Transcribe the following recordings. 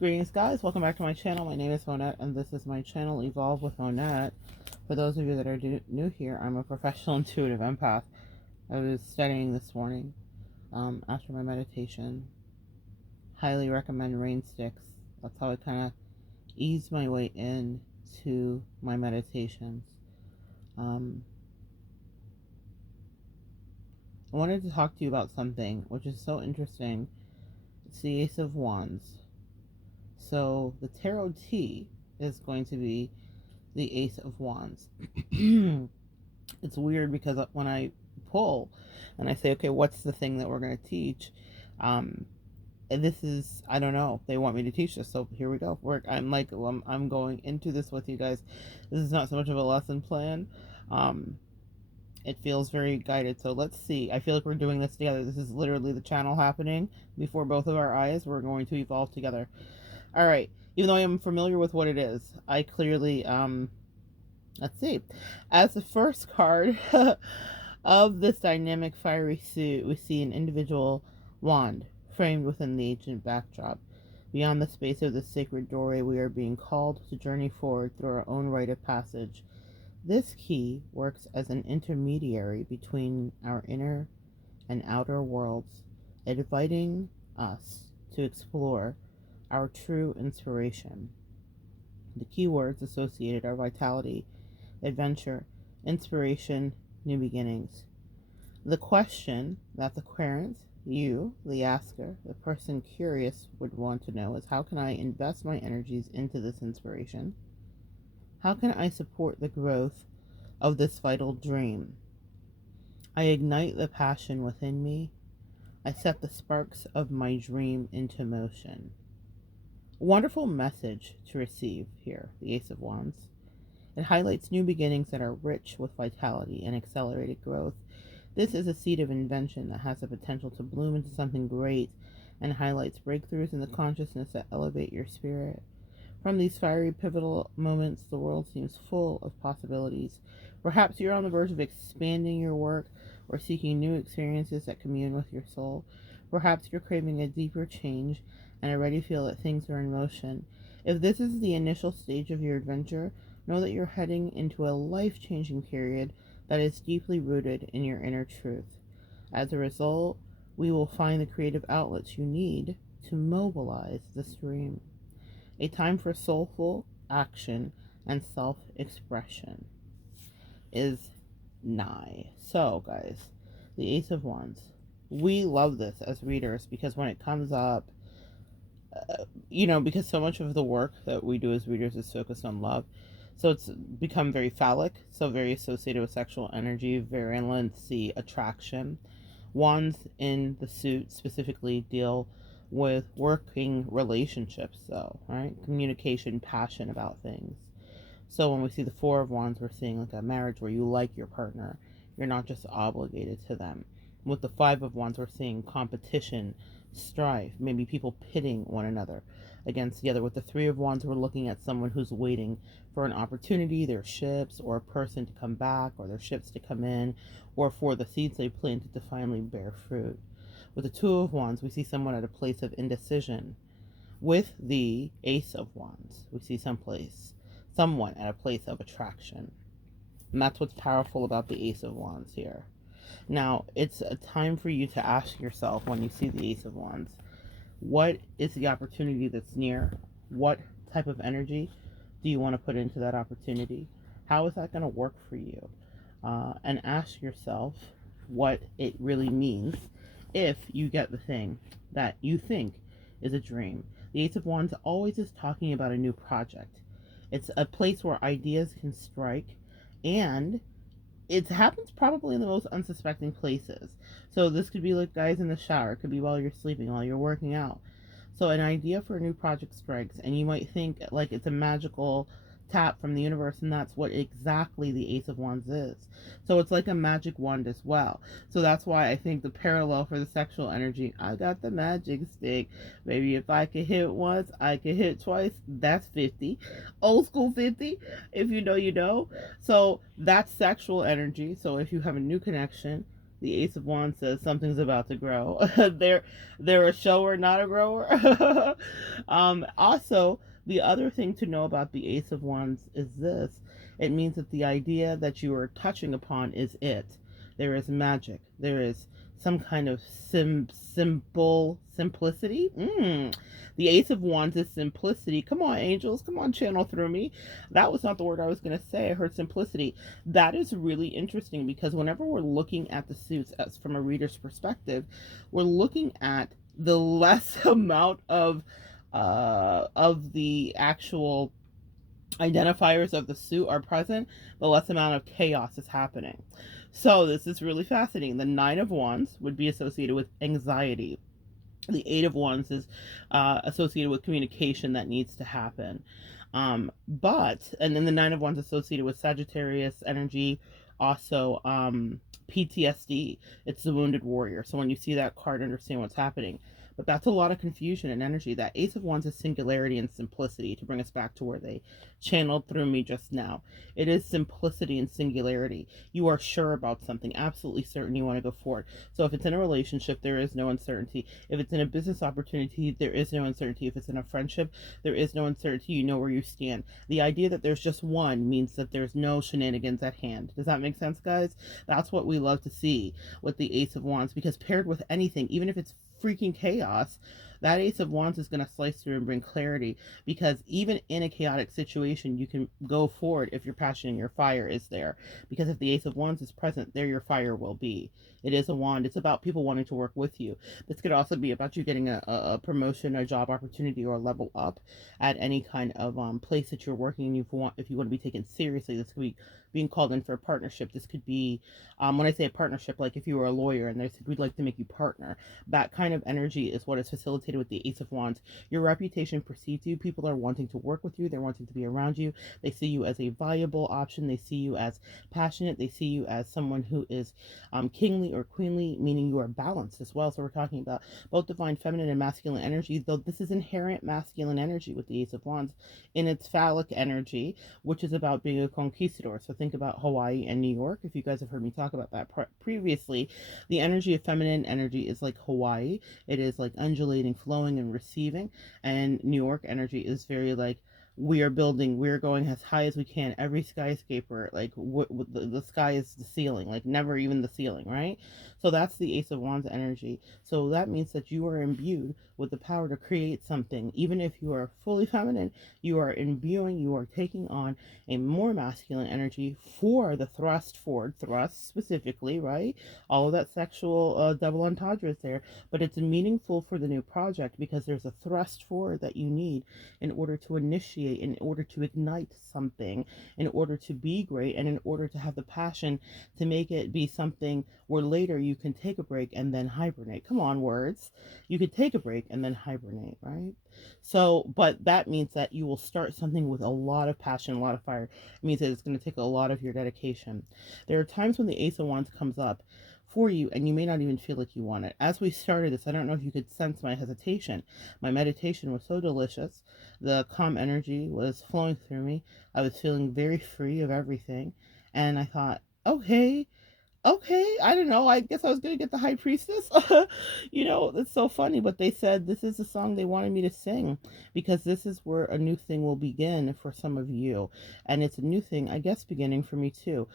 Greetings, guys. Welcome back to my channel. My name is Monette, and this is my channel, Evolve with Monette. For those of you that are new here, I'm a professional intuitive empath. I was studying this morning after my meditation. Highly recommend rain sticks. That's how I kind of ease my way in to my meditations. I wanted to talk to you about something which is so interesting. It's the Ace of Wands. So the Tarot T is going to be the Ace of Wands. It's weird because when I pull and I say, okay, what's the thing that we're going to teach? And this is, I don't know, they want me to teach this, so here we go. I'm going into this with you guys. This is not so much of a lesson plan. It feels very guided, so let's see. I feel like we're doing this together. This is literally the channel happening before both of our eyes. We're going to evolve together. All right. Even though I am familiar with what it is, I clearly, let's see. As the first card of this dynamic fiery suit, we see an individual wand framed within the ancient backdrop. Beyond the space of the sacred doorway, we are being called to journey forward through our own rite of passage. This key works as an intermediary between our inner and outer worlds, inviting us to explore our true inspiration. The keywords associated are vitality, adventure, inspiration, new beginnings. The question that the querent, you, the asker, the person curious would want to know is, how can I invest my energies into this inspiration? How can I support the growth of this vital dream? I ignite the passion within me. I set the sparks of my dream into motion. Wonderful message to receive here, the Ace of Wands. It highlights new beginnings that are rich with vitality and accelerated growth. This is a seed of invention that has the potential to bloom into something great and highlights breakthroughs in the consciousness that elevate your spirit. From these fiery, pivotal moments, the world seems full of possibilities. Perhaps you're on the verge of expanding your work or seeking new experiences that commune with your soul. Perhaps you're craving a deeper change and already feel that things are in motion. If this is the initial stage of your adventure, know that you're heading into a life-changing period that is deeply rooted in your inner truth. As a result, we will find the creative outlets you need to mobilize this dream. A time for soulful action and self-expression is nigh. So, guys, the Ace of Wands. We love this as readers because when it comes up, because so much of the work that we do as readers is focused on love. So it's become very phallic, so very associated with sexual energy, valency, attraction. Wands in the suit specifically deal with working relationships, though, right? Communication, passion about things. So when we see the Four of Wands, we're seeing like a marriage where you like your partner. You're not just obligated to them. With the Five of Wands, we're seeing competition, strife, maybe people pitting one another against the other. With the Three of Wands, we're looking at someone who's waiting for an opportunity, their ships, or a person to come back, or their ships to come in, or for the seeds they planted to finally bear fruit. With the Two of Wands, we see someone at a place of indecision. With the Ace of Wands, we see someone at a place of attraction. And that's what's powerful about the Ace of Wands here. Now, it's a time for you to ask yourself when you see the Ace of Wands, what is the opportunity that's near? What type of energy do you want to put into that opportunity? How is that going to work for you? And ask yourself what it really means if you get the thing that you think is a dream. The Ace of Wands always is talking about a new project. It's a place where ideas can strike, and it happens probably in the most unsuspecting places. So this could be like, guys, in the shower. It could be while you're sleeping, while you're working out. So an idea for a new project strikes, and you might think like it's a magical tap from the universe, and that's what exactly the Ace of Wands is. So it's like a magic wand as well. So that's why I think the parallel for the sexual energy, I got the magic stick. Maybe if I could hit once, I could hit twice. That's 50. Old school 50. If you know, you know. So that's sexual energy. So if you have a new connection, The Ace of Wands says something's about to grow. They're a shower, not a grower. Also, the other thing to know about the Ace of Wands is this. It means that the idea that you are touching upon is it. There is magic. There is some kind of simple simplicity. The Ace of Wands is simplicity. Come on, angels. Come on, channel through me. That was not the word I was going to say. I heard simplicity. That is really interesting because whenever we're looking at the suits as from a reader's perspective, we're looking at the less amount of the actual identifiers of the suit are present, the less amount of chaos is happening. So this is really fascinating. The Nine of Wands would be associated with anxiety. The Eight of Wands is associated with communication that needs to happen. And then the Nine of Wands associated with Sagittarius energy, also PTSD. It's the wounded warrior. So when you see that card, understand what's happening. But that's a lot of confusion and energy. That Ace of Wands is singularity and simplicity, to bring us back to where they channeled through me just now. It is simplicity and singularity. You are sure about something, absolutely certain you want to go forward. So if it's in a relationship, there is no uncertainty. If it's in a business opportunity, there is no uncertainty. If it's in a friendship, there is no uncertainty. You know where you stand. The idea that there's just one means that there's no shenanigans at hand. Does that make sense, guys? That's what we love to see with the Ace of Wands, because paired with anything, even if it's freaking chaos, that Ace of Wands is going to slice through and bring clarity, because even in a chaotic situation, you can go forward if your passion and your fire is there. Because if the Ace of Wands is present, there your fire will be. It is a wand. It's about people wanting to work with you. This could also be about you getting a promotion, a job opportunity, or a level up at any kind of place that you're working. And if you want to be taken seriously, this could be being called in for a partnership. This could be, when I say a partnership, like if you were a lawyer and they said, we'd like to make you partner. That kind of energy is what is facilitated with the Ace of Wands. Your reputation precedes you. People are wanting to work with you. They're wanting to be around you. They see you as a viable option. They see you as passionate. They see you as someone who is kingly or queenly, meaning you are balanced as well. So we're talking about both divine feminine and masculine energy, though this is inherent masculine energy with the Ace of Wands in its phallic energy, which is about being a conquistador. So think about Hawaii and New York. If you guys have heard me talk about that previously, the energy of feminine energy is like Hawaii. It is like undulating, flowing, and receiving. And New York energy is very like, we are building, we're going as high as we can. Every skyscraper, like the sky is the ceiling, like never even the ceiling, right? So that's the Ace of Wands energy. So that means that you are imbued with the power to create something. Even if you are fully feminine, you are imbuing, you are taking on a more masculine energy for the thrust forward, thrust specifically, right? All of that sexual double entendre is there, but it's meaningful for the new project because there's a thrust forward that you need in order to initiate, in order to ignite something, in order to be great, and in order to have the passion to make it be something where later you can take a break and then hibernate. Come on, words. You could take a break and then hibernate, right? So, but that means that you will start something with a lot of passion, a lot of fire. It means that it's going to take a lot of your dedication. There are times when the Ace of Wands comes up for you and you may not even feel like you want it. As we started this, I don't know if you could sense my hesitation. My meditation was so delicious. The calm energy was flowing through me. I was feeling very free of everything. And I thought, okay, I don't know. I guess I was going to get the High Priestess. It's so funny, but they said this is the song they wanted me to sing because this is where a new thing will begin for some of you. And it's a new thing, I guess, beginning for me too.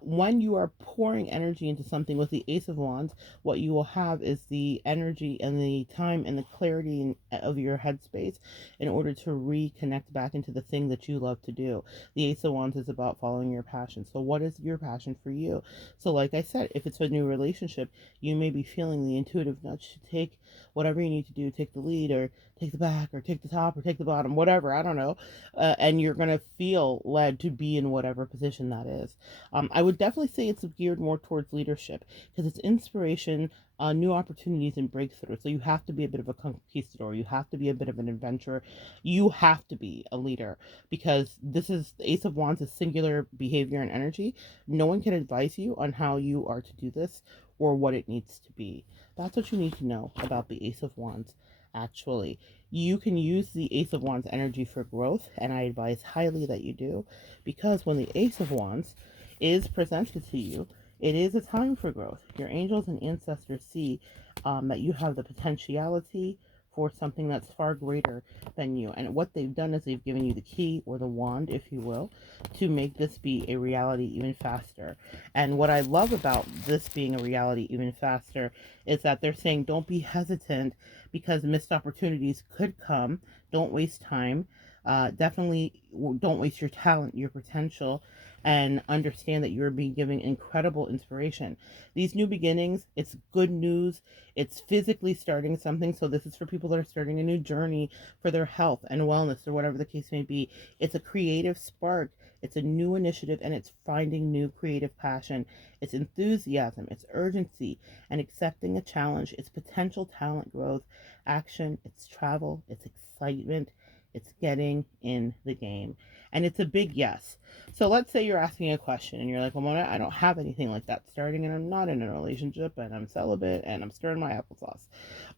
When you are pouring energy into something with the Ace of Wands, what you will have is the energy and the time and the clarity of your headspace in order to reconnect back into the thing that you love to do. The Ace of Wands is about following your passion. So what is your passion for you? So like I said, if it's a new relationship, you may be feeling the intuitive nudge to take whatever you need to do, take the lead or take the back or take the top or take the bottom, whatever, I don't know. And you're going to feel led to be in whatever position that is. I would definitely say it's geared more towards leadership because it's inspiration, new opportunities and breakthrough. So you have to be a bit of a conquistador. You have to be a bit of an adventurer. You have to be a leader because this is the Ace of Wands is singular behavior and energy. No one can advise you on how you are to do this or what it needs to be. That's what you need to know about the Ace of Wands. Actually, you can use the Ace of Wands energy for growth, and I advise highly that you do, because when the Ace of Wands is presented to you, it is a time for growth. Your angels and ancestors see that you have the potentiality for something that's far greater than you. And what they've done is they've given you the key or the wand, if you will, to make this be a reality even faster. And what I love about this being a reality even faster is that they're saying don't be hesitant because missed opportunities could come. Don't waste time. Definitely don't waste your talent, your potential, and understand that you're being given incredible inspiration. These new beginnings, it's good news. It's physically starting something. So this is for people that are starting a new journey for their health and wellness or whatever the case may be. It's a creative spark. It's a new initiative and it's finding new creative passion. It's enthusiasm, it's urgency and accepting a challenge. It's potential talent growth, action, it's travel, it's excitement, it's getting in the game. And it's a big yes. So let's say you're asking a question and you're like, well, Mona, I don't have anything like that starting and I'm not in a relationship and I'm celibate and I'm stirring my applesauce.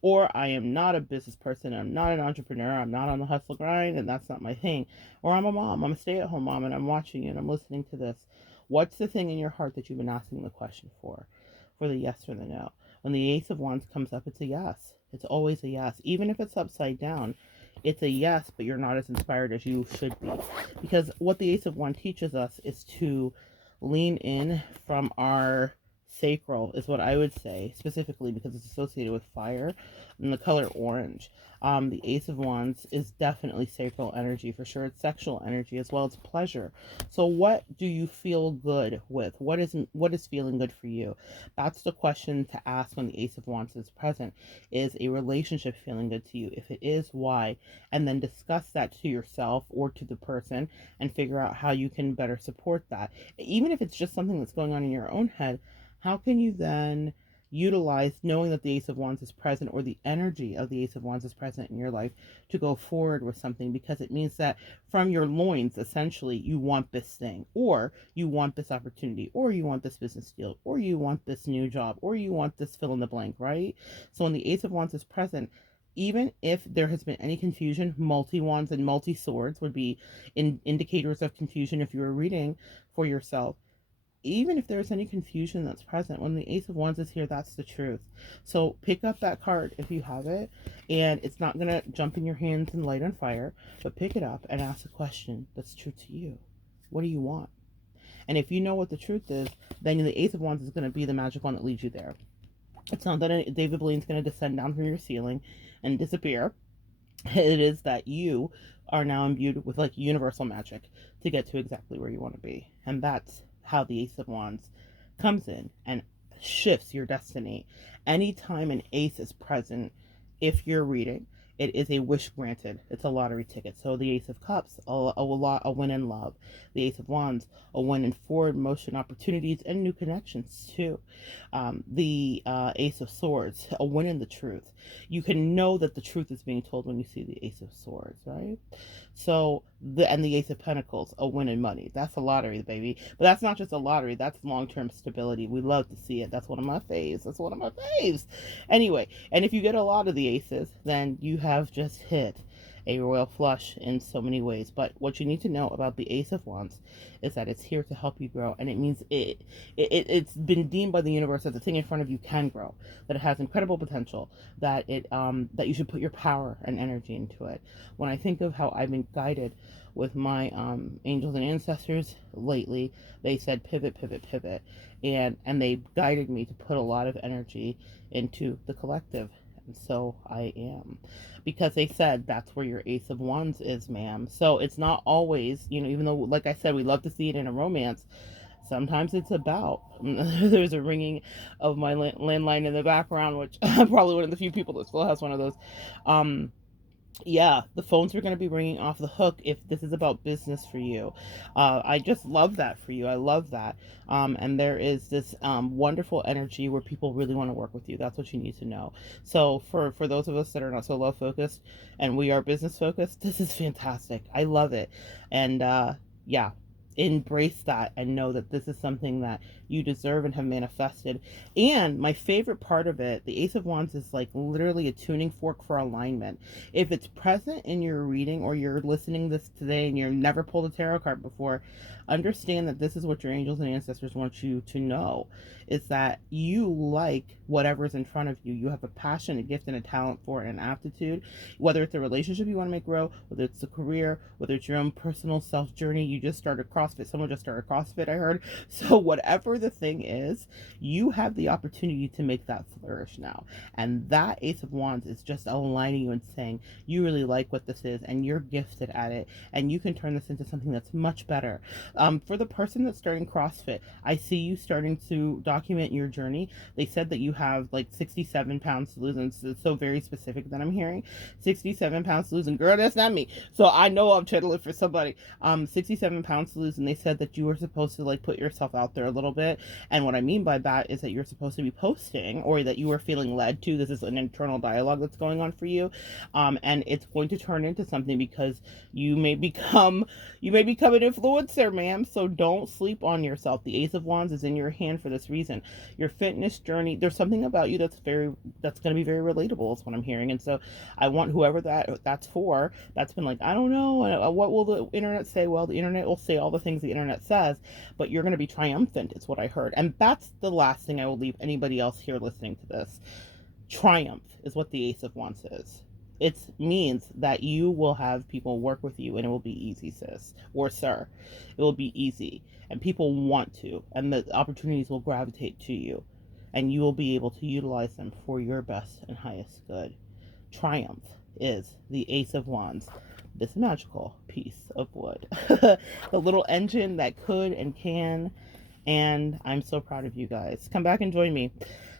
Or I am not a business person, I'm not an entrepreneur, I'm not on the hustle grind and that's not my thing. Or I'm a mom, I'm a stay-at-home mom and I'm watching you and I'm listening to this. What's the thing in your heart that you've been asking the question for? For the yes or the no. When the Ace of Wands comes up, it's a yes. It's always a yes. Even if it's upside down, it's a yes, but you're not as inspired as you should be. Because what the Ace of Wands teaches us is to lean in from our sacral, is what I would say, specifically because it's associated with fire and the color orange. The Ace of Wands is definitely sacral energy for sure. It's sexual energy as well. It's pleasure. So what do you feel good with? What is feeling good for you? That's the question to ask when the Ace of Wands is present. Is a relationship feeling good to you? If it is, why? And then discuss that to yourself or to the person and figure out how you can better support that. Even if it's just something that's going on in your own head, how can you then utilize knowing that the Ace of Wands is present or the energy of the Ace of Wands is present in your life to go forward with something, because it means that from your loins, essentially, you want this thing, or you want this opportunity, or you want this business deal, or you want this new job, or you want this fill in the blank, right? So when the Ace of Wands is present, even if there has been any confusion, multi wands and multi swords would be indicators of confusion if you were reading for yourself. Even if there's any confusion that's present, when the Ace of Wands is here, that's the truth. So pick up that card if you have it, and it's not going to jump in your hands and light on fire, but pick it up and ask a question that's true to you. What do you want? And if you know what the truth is, then the Ace of Wands is going to be the magic one that leads you there. It's not that David Blaine's going to descend down from your ceiling and disappear. It is that you are now imbued with like universal magic to get to exactly where you want to be. And that's how the Ace of Wands comes in and shifts your destiny. Anytime an ace is present, if you're reading, it is a wish granted. It's a lottery ticket. So the Ace of Cups, a win in love. The Ace of Wands, a win in forward motion opportunities and new connections too. The Ace of Swords, a win in the truth. You can know that the truth is being told when you see the Ace of Swords, right? So the Ace of Pentacles, a win in money. That's a lottery, baby. But that's not just a lottery. That's long-term stability. We love to see it. That's one of my faves. That's one of my faves. Anyway, and if you get a lot of the aces, then you have just hit a royal flush in so many ways. But what you need to know about the Ace of Wands is that it's here to help you grow, and it means it's been deemed by the universe that the thing in front of you can grow, that it has incredible potential, that that you should put your power and energy into it. When I think of how I've been guided with my angels and ancestors lately, they said pivot, pivot, pivot, and they guided me to put a lot of energy into the collective. And so I am, because they said that's where your Ace of Wands is, ma'am. So it's not always, even though, like I said, we love to see it in a romance. Sometimes it's about, there's a ringing of my landline in the background, which I'm probably one of the few people that still has one of those. Yeah, the phones are going to be ringing off the hook if this is about business for you. I just love that for you. I love that. And there is this wonderful energy where people really want to work with you. That's what you need to know. So for those of us that are not so love focused and we are business focused, this is fantastic. I love it. And yeah, embrace that and know that this is something that you deserve and have manifested. And my favorite part of it, the Ace of Wands is like literally a tuning fork for alignment. If it's present in your reading or you're listening this today and you've never pulled a tarot card before, understand that this is what your angels and ancestors want you to know, is that you like whatever's in front of you. You have a passion, a gift, and a talent for it, an aptitude, whether it's a relationship you want to make grow, whether it's a career, whether it's your own personal self journey. You just started CrossFit. Someone just started CrossFit, I heard. So whatever the thing is, you have the opportunity to make that flourish now. And that Ace of Wands is just aligning you and saying, you really like what this is and you're gifted at it and you can turn this into something that's much better. For the person that's starting CrossFit, I see you starting to document your journey. They said that you have like 67 pounds to lose, and it's so very specific that I'm hearing 67 pounds to lose. And girl, that's not me. So I know I'm trying to look for somebody. 67 pounds to lose, and they said that you were supposed to like put yourself out there a little bit. And what I mean by that is that you're supposed to be posting, or that you are feeling led to. This is an internal dialogue that's going on for you, and it's going to turn into something because you may become an influencer, ma'am. So don't sleep on yourself. The Ace of Wands is in your hand for this reason. Your fitness journey, there's something about you that's going to be very relatable is what I'm hearing. And so I want whoever that's for, that's been like, I don't know, what will the internet say? Well, the internet will say all the things the internet says, but you're going to be triumphant is what I heard. And that's the last thing I will leave anybody else here listening to this. Triumph is what the Ace of Wands is. It means that you will have people work with you and it will be easy, sis or sir. It will be easy and people want to, and the opportunities will gravitate to you and you will be able to utilize them for your best and highest good. Triumph is the Ace of Wands, this magical piece of wood. The little engine that could and can, and I'm so proud of you guys. Come back and join me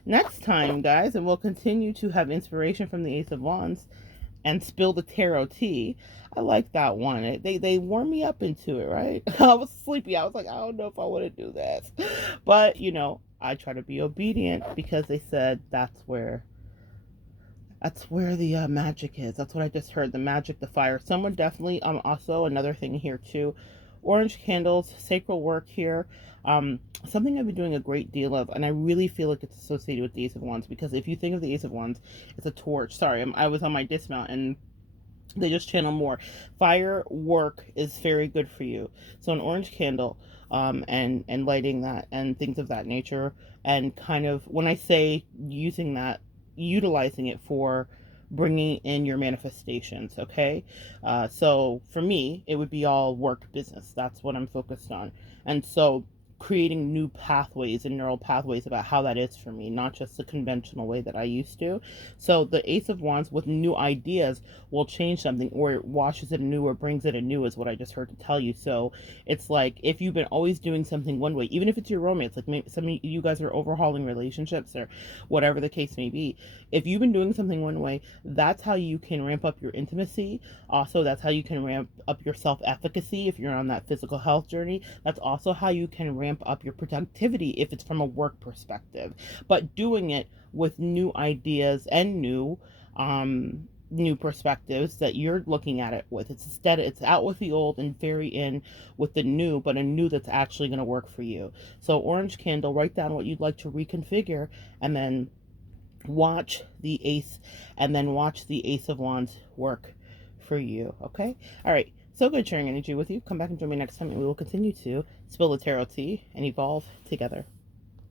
next time, guys, and we'll continue to have inspiration from the Ace of Wands and spill the tarot tea. I like that one. They warm me up into it, right? I was sleepy. I was like, I don't know if I want to do this. But, I try to be obedient because they said that's where the magic is. That's what I just heard. The magic, the fire. Someone definitely, also another thing here too. Orange candles, sacral work here. Something I've been doing a great deal of, and I really feel like it's associated with the Ace of Wands, because if you think of the Ace of Wands, it's a torch. Sorry, I was on my dismount and they just channel more. Fire work is very good for you. So an orange candle, and lighting that and things of that nature, and kind of, when I say using that, utilizing it for bringing in your manifestations. Okay, so for me it would be all work, business. That's what I'm focused on. And so creating new pathways and neural pathways about how that is for me, not just the conventional way that I used to. So the Ace of Wands with new ideas will change something, or it washes it anew or brings it anew, is what I just heard to tell you. So it's like, if you've been always doing something one way, even if it's your romance, like maybe some of you guys are overhauling relationships or whatever the case may be, if you've been doing something one way, that's how you can ramp up your intimacy. Also, that's how you can ramp up your self-efficacy if you're on that physical health journey. That's also how you can ramp up your productivity if it's from a work perspective. But doing it with new ideas and new perspectives that you're looking at it with. It's out with the old and very in with the new, but a new that's actually going to work for you. So orange candle, write down what you'd like to reconfigure, and then watch the Ace of Wands work for you. Okay? All right. So good sharing energy with you. Come back and join me next time, and we will continue to spill the tarot tea and evolve together.